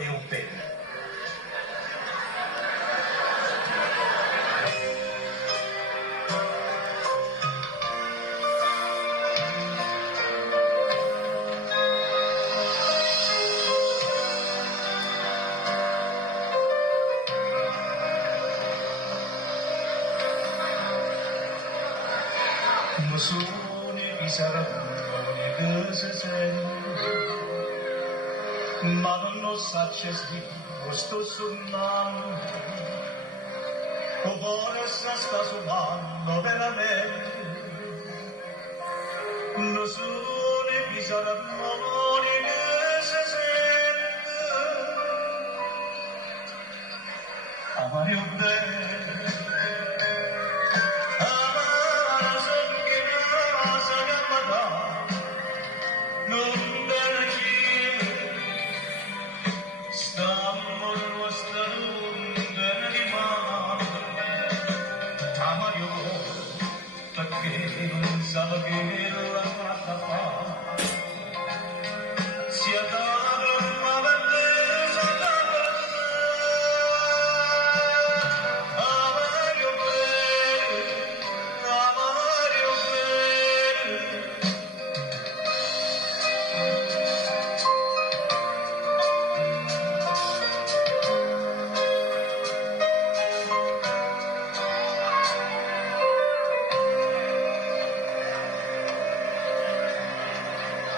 e un penna. Musone di Sarabone che si sente, ma non lo sa c'è scritto, sto suonando, o cuore sta suonando veramente. Musone di Sarabone che si sente, amare un bene.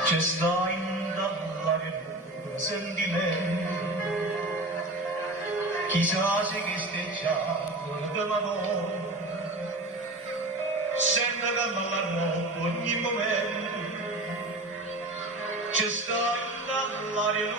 C'è sta in dall'aria sentimento, chissà se che stecciato da l'amore, sembra che me la roba ogni momento. C'è sta in dall'aria